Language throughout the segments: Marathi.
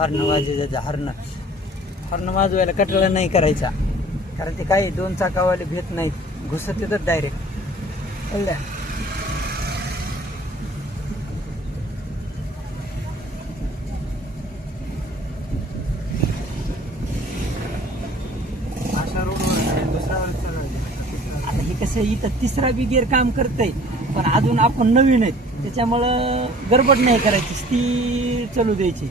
हॉर्न वाजवायचा, हॉर्न वाजवायला कटाळा नाही करायचा, कारण ते काही 2 चाकावाले भेट नाहीत, घुसत येतात डायरेक्ट. कळलं? अशा रोडवर दुसरा आता हे कसं इथं तिसरा बी गिअर काम करतंय, पण अजून आपण नवीन आहेत त्याच्यामुळं गडबड नाही करायची, स्थिर चालू द्यायची.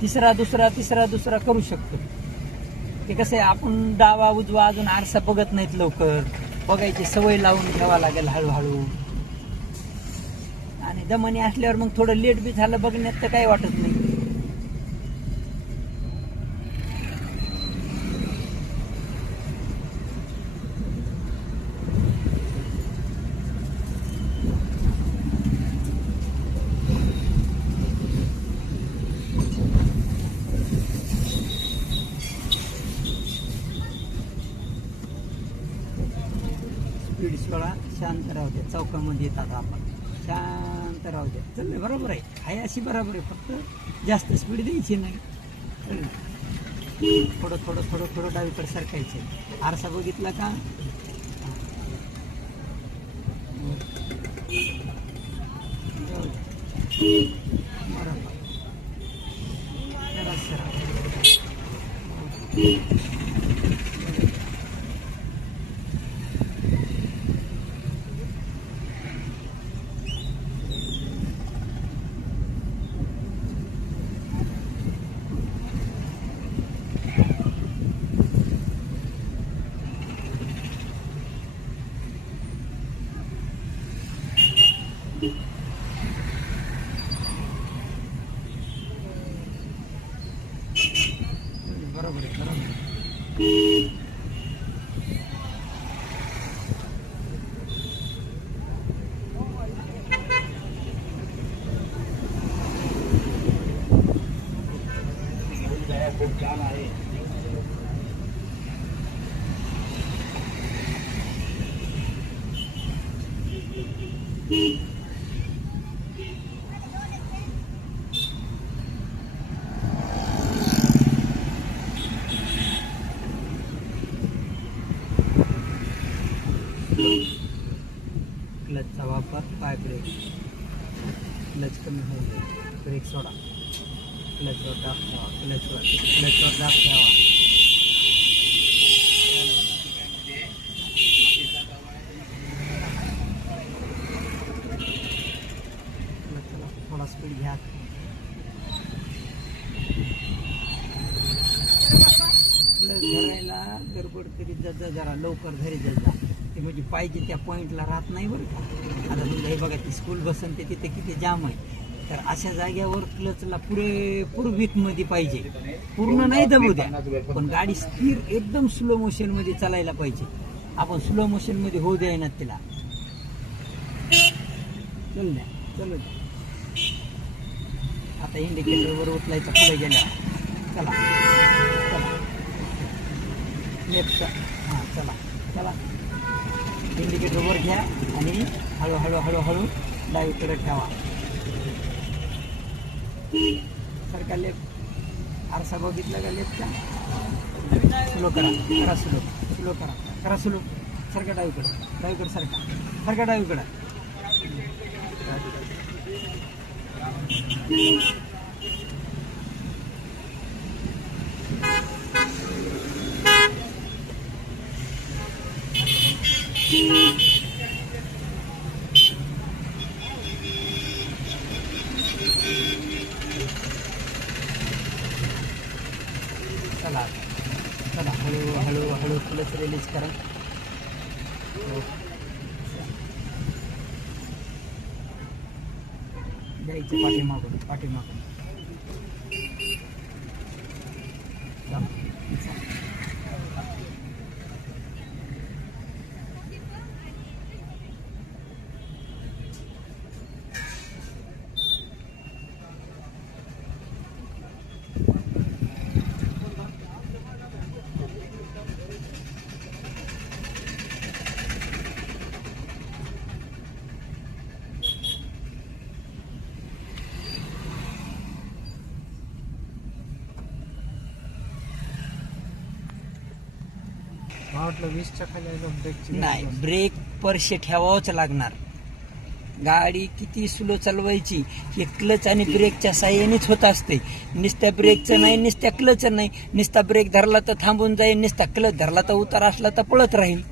तिसरा दुसरा करू शकतो. ते कसं आहे, आपण डावा उजवा अजून आरसा बघत नाहीत, लवकर बघायची सवय लावून घ्यावा लागेल हळूहळू. आणि दमनी असल्यावर मग थोडं लेट बी झालं बघण्यात तर काही वाटत नाही. स्पीड 16, शांत राहू द्या. चौकामध्ये येतात आपण, शांत राहू द्या. चाललंय बरोबर आहे अशी बरोबर आहे, फक्त जास्त स्पीड द्यायची नाही. थोडं डावीकडे सरकायचे. आरसा बघितला का? बरोबर. बरोबर आहे. खूप छान आहे. क्लचचा वापर, पाय ब्रेक, क्लच कमी होऊ दे, ब्रेक सोडा, क्लचवर दाब ठेवा, क्लचवर दाब ठेवा. थोडा स्पीड घ्या. क्लच धरायला गडबड करीत जात जा, जरा लवकर धरी जात जा. ते म्हणजे पाहिजे त्या पॉईंटला राहत नाही बरं का. आता समजा हे बघा, ती स्कूल बसन ते तिथे किती जाम आहे, तर अशा जाग्यावर क्लचला पुरेपूर वीकमध्ये पाहिजे. पूर्ण नाही दबू द्या, पण गाडी स्थिर एकदम स्लो मोशनमध्ये चालायला पाहिजे. आपण स्लो मोशनमध्ये होऊ द्या ना तिला. चल द्या. आता इंडिकेटरवर उचलायचं, पुढे गेल्या. चला लेफ्टचा, हां चला. इंडिकेटर वर घ्या आणि हळूहळू डावीकडे ठेवा. सरका लेफ्ट. आरसा बघितला का लेफ्टचा? स्लो करा. सरका डावीकडे सरका डावीकडे. चला हळू क्लच रिलीज करा. द्यायचं पाठीमागून. मला वाटलं 20च्या खाली आहे का ब्रेकची नाही, ब्रेक परशे ठेवावंच लागणार. गाडी किती स्लो चालवायची हे क्लच आणि ब्रेकच्या साह्यानेच होत असते. नुसत्या ब्रेकचं नाही, नुसत्या क्लच नाही. नुसता ब्रेक धरला तर थांबून जाईल, नुसता क्लच धरला तर उतार असला तर पळत राहील.